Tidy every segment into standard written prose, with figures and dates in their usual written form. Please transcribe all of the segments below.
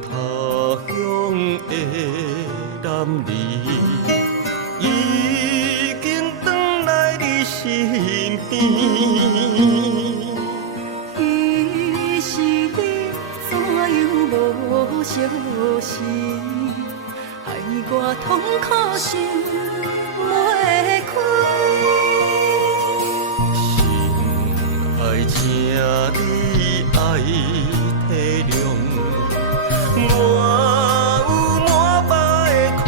他乡的男儿，已经转来你身边。伊是你怎样无消息？害我痛苦想袂开。心爱请你爱体谅，我有满腹的苦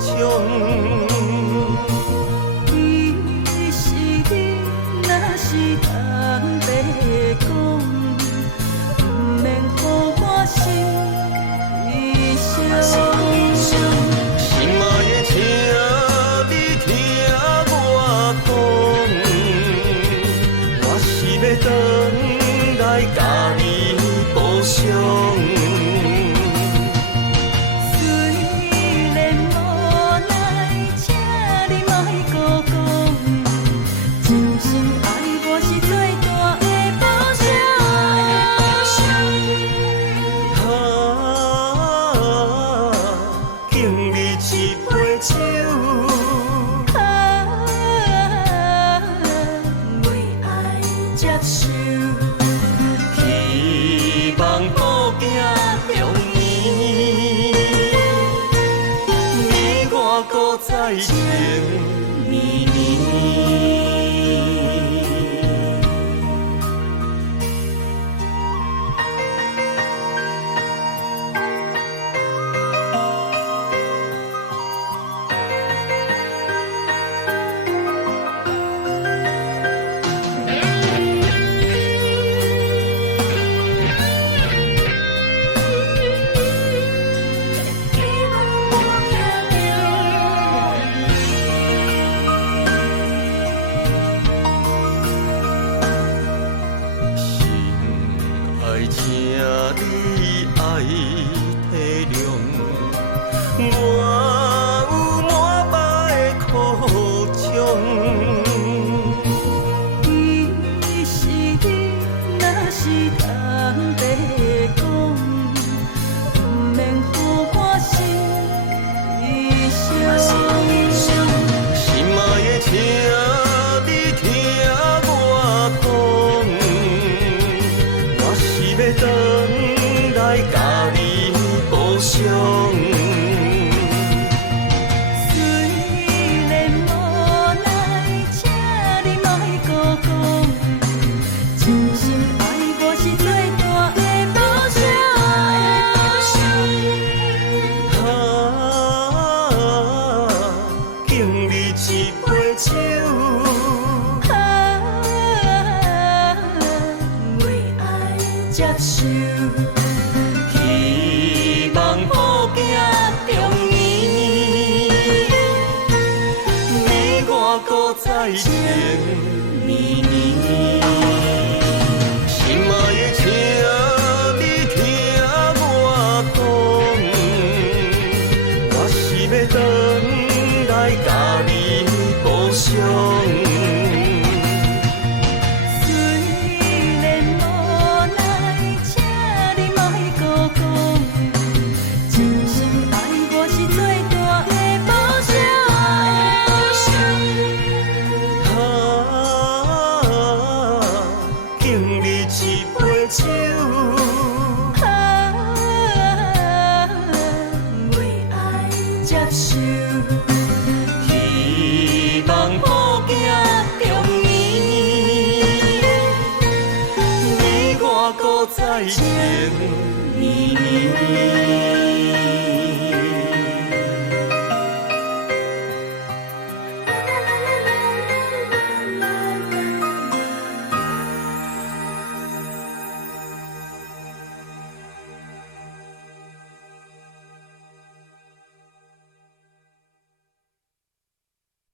衷。伊是你，若是通白讲，不免予我心悲伤。心爱的，请你听我讲，我是要回来甲你补偿。虽然无奈，请你莫搁讲，真心爱我是最大的保障。敬你一杯酒，为爱接受，希望保行中年，你我搁再情绵绵。爱请你爱体谅，我有满腹的苦衷。伊是你，若是通白讲，不免予我心悲伤。心爱的，请你听我讲，我是要回来甲你补偿。虽然无奈，请你莫搁讲，真心爱我是最大的保障。敬你一杯酒，为爱接受，希望保行中年，你我搁再情绵绵。心爱的，请你听我讲，我是要回来甲你补偿。虽然无奈，请你莫搁讲，真心爱我是最大的保障。敬你一杯酒，为爱接受，希望保行中年，你我搁再情